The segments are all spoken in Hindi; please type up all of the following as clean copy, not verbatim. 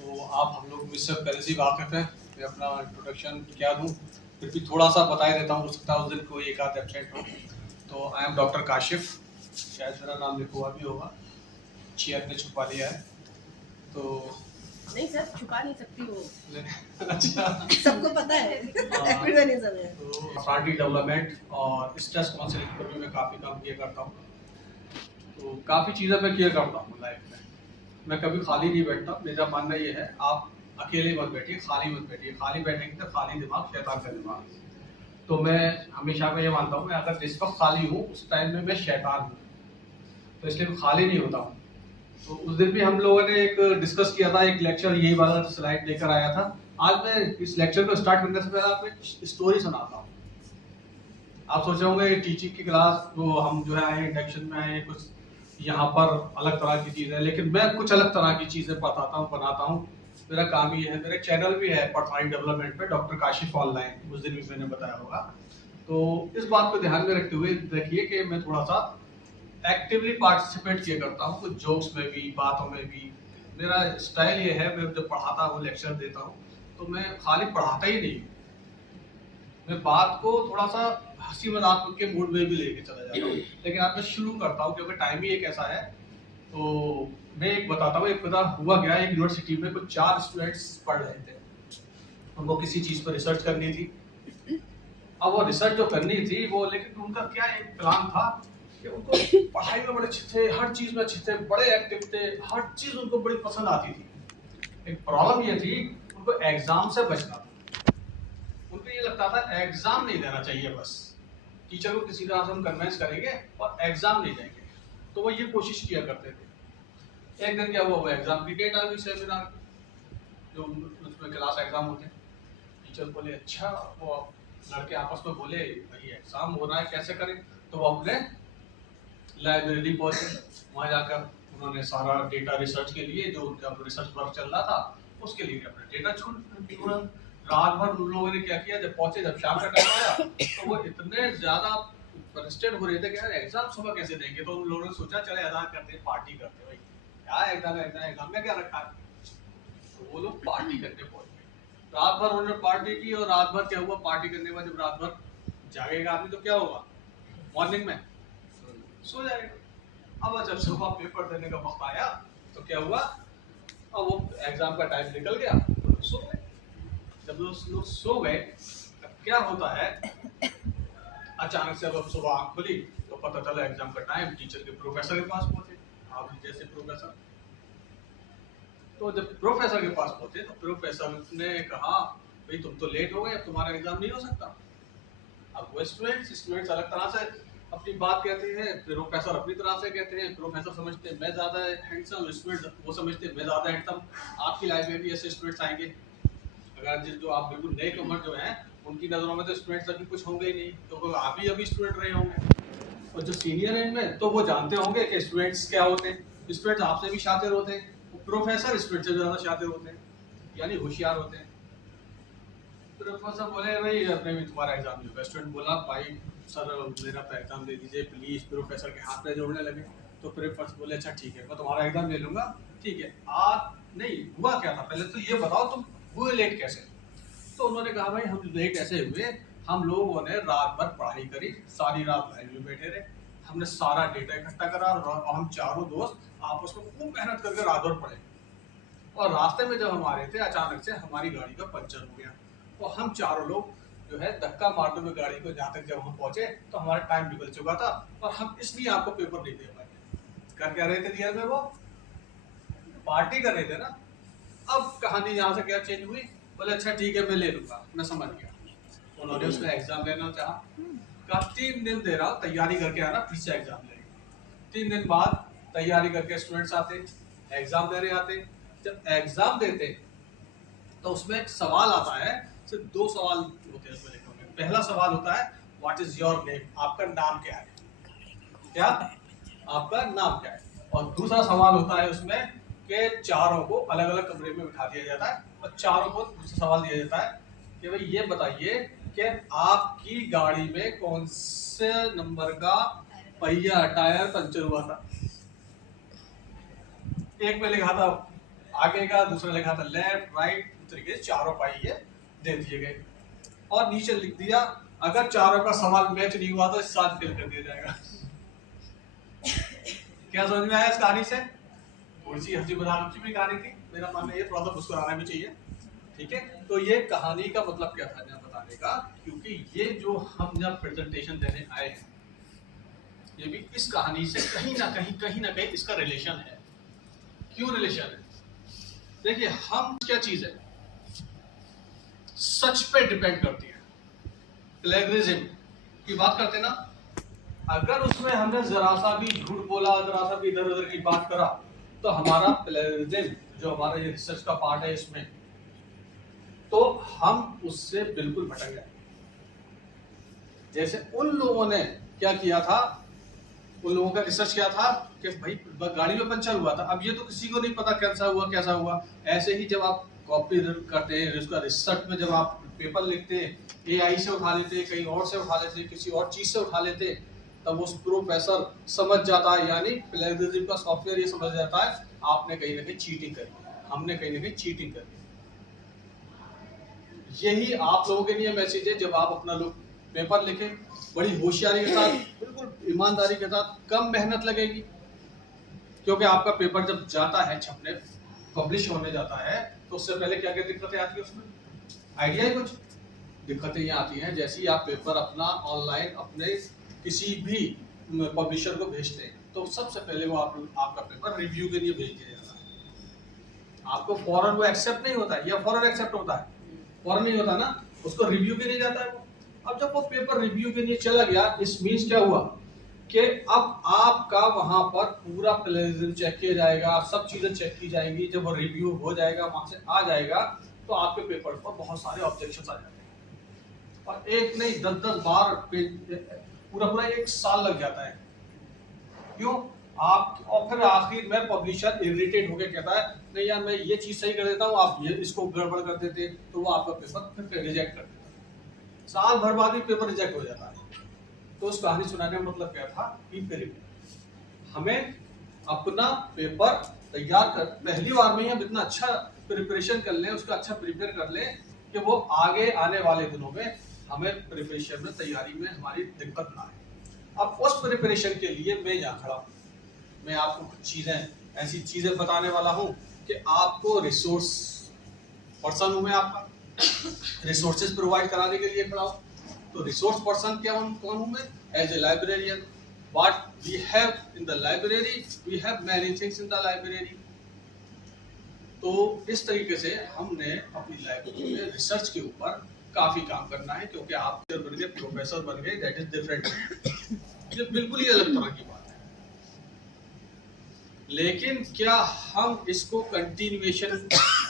तो आप हम लोग मुझसे पहले से ही वाकिफ़ हैं। मैं अपना इंट्रोडक्शन क्या दूँ, फिर भी थोड़ा सा बता ही देता हूँ, हो सकता है उस दिन कोई एक आध एब्सेंट हो। तो आई एम डॉक्टर काशिफ, शायद मेरा नाम लिखा हुआ भी होगा, चेयर ने छुपा लिया है। तो नहीं सर, छुपा नहीं सकती वो। अच्छा, सबको पता है। Everyone is aware. तो पर्सनालिटी डेवलपमेंट और स्ट्रेस काउंसलिंग पर भी मैं काफ़ी काम किया करता हूँ। तो काफ़ी चीज़ें मैं किया करता हूँ लाइफ में। मैं कभी खाली नहीं बैठता। मेरा मानना ये है, आप अकेले मत बैठिए, खाली मत बैठिए। खाली बैठेंगे तो खाली दिमाग शैतान का दिमाग। तो मैं हमेशा मैं ये मानता हूँ, मैं अगर जिस वक्त खाली हूँ उस टाइम में मैं शैतान हूँ, तो इसलिए मैं खाली नहीं होता हूँ। तो उस दिन भी हम लोगों ने एक डिस्कस किया था, एक लेक्चर यही वाला स्लाइड लेकर आया था। आज मैं इस लेक्चर को स्टार्ट करने से पहले आपको एक स्टोरी सुनाता हूँ। आप सोच रहे होंगे टीचिंग की क्लास तो हम जो है आए, इंडक्शन में आए, कुछ यहाँ पर अलग तरह की चीज़ है, लेकिन मैं कुछ अलग तरह की चीज़ें बताता हूँ, बनाता हूँ। मेरा काम ही है। मेरा चैनल भी है पर्सनालिटी डेवलपमेंट पे, डॉक्टर काशिफ ऑनलाइन, उस दिन भी मैंने बताया होगा। तो इस बात को ध्यान में रखते हुए देखिए कि मैं थोड़ा सा एक्टिवली पार्टिसिपेट किया करता हूँ, कुछ जोक्स में भी, बातों में भी। मेरा स्टाइल ये है, मैं जब पढ़ाता हूँ, लेक्चर देता हूँ, तो मैं खाली पढ़ाता ही नहीं, मैं बात को थोड़ा सा हंसी मजाक के मूड में भी लेके चला जाता हूँ। लेकिन आज मैं शुरू करता हूँ क्योंकि टाइम ही एक ऐसा है। तो मैं एक बताता हूँ, एक पता हुआ क्या, एक यूनिवर्सिटी में कुछ 4 स्टूडेंट्स पढ़ रहे थे। उनको किसी चीज पर रिसर्च करनी थी। अब वो रिसर्च जो करनी थी वो, लेकिन उनका क्या एक प्लान था कि उनको पढ़ाई में बड़े अच्छे थे, हर चीज में अच्छे थे, बड़े एक्टिव थे, हर चीज उनको बड़ी पसंद आती थी। एक प्रॉब्लम ये थी, उनको एग्जाम से बचना था। उनको ये लगता था एग्जाम नहीं देना चाहिए, बस टीचर को किसी तरह से हम कन्विंस करेंगे और एग्जाम नहीं देंगे। तो वो ये कोशिश किया करते थे। एक दिन क्या हुआ, वो एग्जाम की डेट आ गई, सेमिनार जो उसमें क्लास एग्जाम होते हैं। टीचर बोले अच्छा, वो लड़के आपस में बोले भाई एग्जाम हो रहा है, कैसे करें। तो वो अपने लाइब्रेरी पहुंचे। वहां जाकर उन्होंने सारा डेटा रिसर्च के लिए, जो उनका रिसर्च वर्क चल रहा था उसके लिए अपना डेटा ढूंढा। रात भर उन लोगों ने क्या किया, जब पहुंचे, जब शाम का टाइम आया, तो वो इतने ज्यादा फ्रस्ट्रेट हो रहे थे कि यार एग्जाम सुबह कैसे देंगे। तो उन लोगों ने सोचा चले अदा करते हैं, पार्टी करते हैं। भाई क्या एग्जाम है, एग्जाम में क्या रखा है। तो वो लोग पार्टी करने पहुंच गए। रात भर उन्होंने पार्टी की, और रात भर क्या हुआ, पार्टी करने के बाद जब रात भर जागेगा आदमी तो क्या होगा, मॉर्निंग में सो जाएगा। अब जब सुबह पेपर देने का वक्त आया तो क्या हुआ, अब वो एग्जाम का टाइम निकल गया, तो सो गए। जब लोग सो गए, तब क्या होता है, अचानक से अब सुबह आँख खुली तो पता चला एग्जाम का टाइम। टीचर के प्रोफेसर के पास पहुंचे, आप जैसे प्रोफेसर। तो जब प्रोफेसर के पास पहुंचे तो प्रोफेसर ने कहा भाई तुम तो लेट हो गए, अब तुम्हारा एग्जाम नहीं हो सकता। अब वो स्टूडेंट्स अलग तरह से अपनी बात कहते हैं, प्रोफेसर अपनी तरह से कहते हैं। प्रोफेसर समझते हैं मैं ज्यादा हैंडसम, स्टूडेंट वो समझते हैं मैं ज्यादा हैंडसम। आपकी लाइफ में भी ऐसे स्टूडेंट्स आएंगे। अगर जो आप बिल्कुल नए कमर जो हैं, उनकी नजरों में तो स्टूडेंट्स अभी कुछ होंगे ही नहीं, तो आप ही अभी स्टूडेंट रहे होंगे। और जो सीनियर हैं इनमें, तो वो जानते होंगे कि स्टूडेंट्स क्या होते हैं। स्टूडेंट्स आपसे भी शातिर होते हैं, प्रोफेसर स्टूडेंट से ज्यादा शातिर होते हैं, यानी होशियार होते हैं। प्रोफेसर बोले भाई अपने भी तुम्हारा एग्जाम नहीं होगा। स्टूडेंट बोला भाई सर मेरा तो एग्जाम दे दीजिए प्लीज। प्रोफेसर के हाथ में जोड़ने लगे। तो प्रोफेसर बोले अच्छा ठीक है, मैं तुम्हारा एग्जाम ले लूंगा, ठीक है। आज नहीं हुआ क्या था, पहले तो ये बताओ तुम हुए लेट कैसे। तो उन्होंने कहा भाई हम लेट ऐसे हुए, हम लोगों ने रात भर पढ़ाई करी, सारी रात लाइन में बैठे रहे, हमने सारा डेटा इकट्ठा करा, और हम चारों दोस्त आपस में खूब मेहनत करके रात भर पढ़े। और रास्ते में जब हम आ रहे थे, अचानक से हमारी गाड़ी का पंचर हो गया। और हम चारों लोग जो है धक्का मारते हुए गाड़ी को, जहाँ तक जब हम पहुंचे तो हमारा टाइम निकल चुका था, और हम इसलिए आपको पेपर नहीं दे पाए। कर क्या रहे थे रियल में, वो पार्टी कर रहे थे ना। अब कहानी यहाँ से क्या चेंज हुई, बोले अच्छा ठीक है मैं ले लूंगा, मैं समझ गया। उन्होंने उसका एग्जाम लेना चाहा, कहा 3 दिन दे रहा हूँ, तैयारी करके आना, फिर से एग्जाम लेंगे। 3 दिन बाद तैयारी करके स्टूडेंट्स आते, एग्जाम दे रहे आते। जब एग्जाम देते तो उसमें एक सवाल आता है, सिर्फ 2 सवाल होते हैं उसमें लिखे होंगे। पहला सवाल होता है व्हाट इज योर नेम, आपका नाम क्या है, क्या आपका नाम क्या है। और दूसरा सवाल होता है उसमें कि चारों को अलग अलग कमरे में बिठा दिया जाता है, और चारों को दूसरा सवाल दिया जाता है कि भाई ये बताइए कि आपकी गाड़ी में कौन से नंबर का पहिया टायर पंचर हुआ था। एक में लिखा था आगे का दूसरा लिखा था लेफ्ट राइट, तरीके से चारों पाई ये दे दिए गए और नीचे लिख दिया अगर चारों का सवाल मैच नहीं हुआ तो इस साल फेल कर दिया जाएगा। क्या समझ में आया इस कहानी से? थोड़ी सी हंसी मजाक की भी कहानी थी, मेरा मानना ये थोड़ा सा मुस्कुराना भी चाहिए, ठीक है। तो ये कहानी का मतलब क्या था जब बताने का, क्योंकि ये जो हम जब प्रेजेंटेशन देने आए हैं ये भी इस कहानी से कहीं ना कहीं इसका रिलेशन है। क्यों रिलेशन है? देखिए हम क्या चीज है, सच पे डिपेंड करती है। प्लेगरिज्म की बात करते हैं ना, अगर उसमें हमने जरा सा भी झूठ बोला, जरा सा भी इधर उधर की बात करा, तो हमारा प्लेगरिज्म जो हमारा ये रिसर्च का पार्ट है इसमें, तो हम उससे बिल्कुल भटक गए। जैसे उन लोगों ने क्या किया था, उन लोगों का रिसर्च क्या था कि भाई गाड़ी में पंचर हुआ था, अब ये तो किसी को नहीं पता कैसा हुआ। ऐसे ही जब आप कॉपी करते हैं, उसका रिसर्च में जब आप पेपर लिखते हैं, एआई से उठा लेते, कहीं और से उठा लेते, किसी और चीज से उठा लेते, तब उस प्रोफेसर समझ जाता है, यानी प्लेगरिज्म का सॉफ्टवेयर ये समझ जाता है आपने कहीं ना कहीं चीटिंग करी, हमने कहीं ना कहीं चीटिंग करी। यही आप लोगों के लिए मैसेज है, जब आप अपना लोग पेपर लिखें बड़ी होशियारी के साथ, बिल्कुल ईमानदारी के साथ, कम मेहनत लगेगी, क्योंकि आपका पेपर जब जाता है छपने, पब्लिश होने जाता है, तो उससे पहले क्या क्या दिक्कतें आती है उसमें, आइडिया है कुछ? दिक्कतें ये आती हैं जैसे ही आप पेपर अपना ऑनलाइन अपने किसी भी पब्लिशर को भेजते हैं, तो सबसे पहले वो आपका पेपर रिव्यू के लिए भेज दिया जाता है। आपको फौरन वो एक्सेप्ट नहीं होता है, या फौरन एक्सेप्ट होता है? फौरन नहीं होता ना, उसको रिव्यू के लिए जाता है वो। अब जब वो पेपर रिव्यू के लिए चला गया, इस मीन्स क्या हुआ कि अब आपका वहां पर पूरा प्लेगरिज्म चेक किया जाएगा, सब चीजें चेक की जाएंगी। जब वो रिव्यू हो जाएगा, वहां से आ जाएगा, तो आपके पेपर पर बहुत सारे ऑब्जेक्शंस आ जाते हैं, और एक नहीं 10-10 बार पूरा 1 साल लग जाता है। क्यों? आप और फिर आखिर में पब्लिशर इरिटेट होकर कहता है नहीं यार मैं ये चीज सही कर देता हूँ, आप ये इसको गड़बड़ कर देते, तो वो आपका पेपर फिर रिजेक्ट कर देता है। साल भर बाद भी पेपर रिजेक्ट हो जाता है। तो उस कहानी सुनाने का मतलब क्या था कि हमें अपना पेपर तैयार कर पहली बार में हम इतना अच्छा प्रिपरेशन कर लें, उसका अच्छा प्रिपेयर कर लें कि वो आगे आने वाले दिनों में हमें प्रिपरेशन में, तैयारी में हमारी दिक्कत ना आए। अब उस प्रिपरेशन के लिए मैं यहाँ खड़ा हूँ, मैं आपको कुछ चीजें, ऐसी चीजें बताने वाला हूँ कि आपको रिसोर्स पर्सन हूँ मैं, आपका रिसोर्सेज प्रोवाइड कराने के लिए खड़ा हूँ। तो रिसोर्स पर्सन कौन हूँ मैं? As a librarian, what we have in the library, we have many things in the library। तो इस तरीके से हमने अपनी लाइब्रेरी में रिसर्च के ऊपर काफी काम करना है, क्योंकि आप बन गए, प्रोफेसर बन गए, दैट इज डिफरेंट, ये बिल्कुल ही अलग तरह की बात है। लेकिन क्या हम इसको कंटिन्यूएशन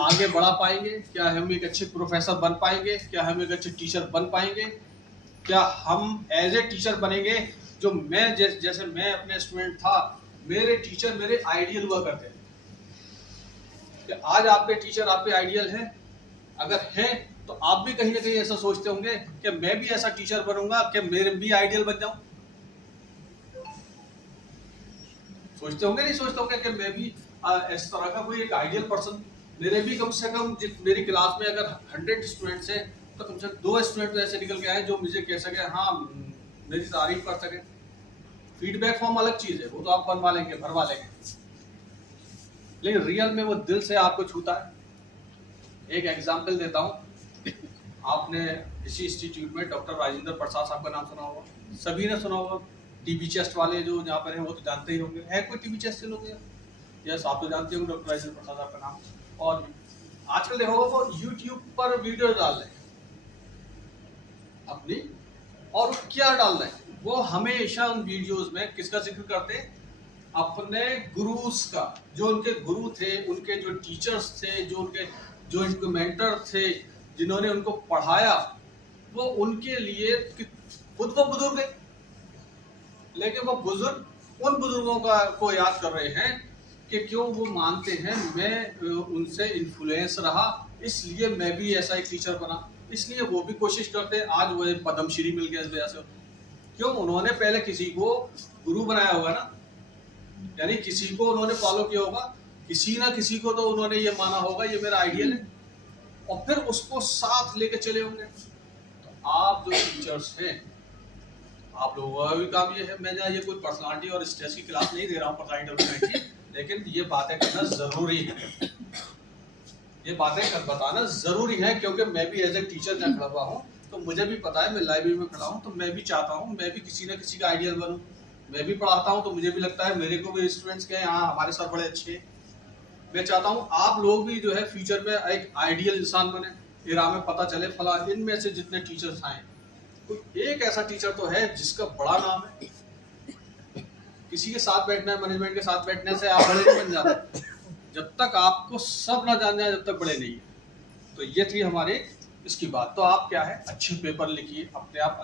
आगे बढ़ा पाएंगे? क्या हम एक अच्छे प्रोफेसर बन पाएंगे? क्या हम एक अच्छे टीचर बन पाएंगे? क्या हम एज ए टीचर बनेंगे जो मैं जैसे मैं अपने स्टूडेंट था, मेरे टीचर मेरे आइडियल हुआ करते हैं? कि आज आपके टीचर आपके आइडियल हैं? अगर हैं तो आप भी कहीं ना कहीं ऐसा सोचते होंगे कि मैं भी ऐसा टीचर बनूंगा कि मेरे भी आइडियल बन जाऊं। सोचते होंगे, नहीं सोचते होंगे कि मैं भी इस तरह का कोई एक आइडियल पर्सन, मेरे भी कम से कम मेरी क्लास में अगर 100 स्टूडेंट्स हैं तो कम से कम 2 स्टूडेंट तो ऐसे निकल के आए जो मुझे कह सके, हाँ मेरी तारीफ कर सके। फीडबैक फॉर्म अलग चीज है, वो तो आप बनवा लेंगे, भरवा लेंगे, लेकिन रियल में वो दिल से आपको छूता है। एक एग्जांपल देता हूँ, आपने इसी इंस्टीट्यूट में डॉक्टर राजेंद्र प्रसाद साहब का नाम सुना होगा, सभी ने सुना होगा। टीबी चेस्ट वाले जो यहाँ पर हैं वो तो जानते ही होंगे। है कोई टीबी चेस्ट के लोग? यस, आप तो जानते होंगे डॉक्टर राजेंद्र प्रसाद साहब का नाम। और आजकल देखो वो यूट्यूब पर वीडियो डाल रहे हैं अपनी, और क्या डाल रहे हैं वो, हमेशा उन वीडियोस में किसका जिक्र करते हैं? अपने गुरुस का। जो उनके गुरु थे, उनके जो टीचर्स थे, जो उनके मेंटर थे, जिन्होंने उनको पढ़ाया, वो उनके लिए खुद वो बुजुर्ग है, लेकिन वो बुजुर्ग उन बुजुर्गों को याद कर रहे हैं कि क्यों वो मानते हैं मैं उनसे इन्फ्लुएंस रहा, इसलिए मैं भी ऐसा एक टीचर बना, इसलिए वो भी कोशिश करते हैं। आज वो पद्मश्री मिल गया इस वजह से, क्यों? उन्होंने पहले किसी को गुरु बनाया होगा ना, यानी किसी को उन्होंने फॉलो किया होगा, किसी ना किसी को तो उन्होंने ये माना होगा ये मेरा आइडियल है, और फिर उसको साथ लेके चले होंगे। तो आप जो टीचर्स हैं, आप लोगों का भी काम ये है, मैं ये कोई पर्सनालिटी और स्ट्रेस की क्लास नहीं दे रहा हूँ पर्सनालिटी डेवलपमेंट की, लेकिन ये बातें करना जरूरी है, ये बातें बताना जरूरी है, क्योंकि मैं भी एज ए टीचर जहाँ खड़ा हुआ हूँ तो मुझे भी पता है, मैं लाइब्रेरी में खड़ा हूँ तो मैं भी चाहता हूँ मैं भी किसी ना किसी का आइडियल बनूं। मैं भी पढ़ाता हूँ तो मुझे भी लगता है मेरे को भी स्टूडेंट्स के यहाँ हमारे सर बड़े अच्छे हैं। मैं चाहता हूँ आप लोग भी जो है फ्यूचर में एक आइडियल इंसान बने, इरा में पता चले फला इनमें से जितने टीचर्स आए कोई एक ऐसा टीचर तो है जिसका बड़ा नाम है। किसी के साथ बैठना है, मैनेजमेंट के साथ बैठने से आप बड़े नहीं बन जाते, जब तक आपको सब ना जान जाए जब तक बड़े नहीं है। तो ये थी हमारे इसकी बात। तो आप क्या है, अच्छे पेपर लिखिए अपने आप।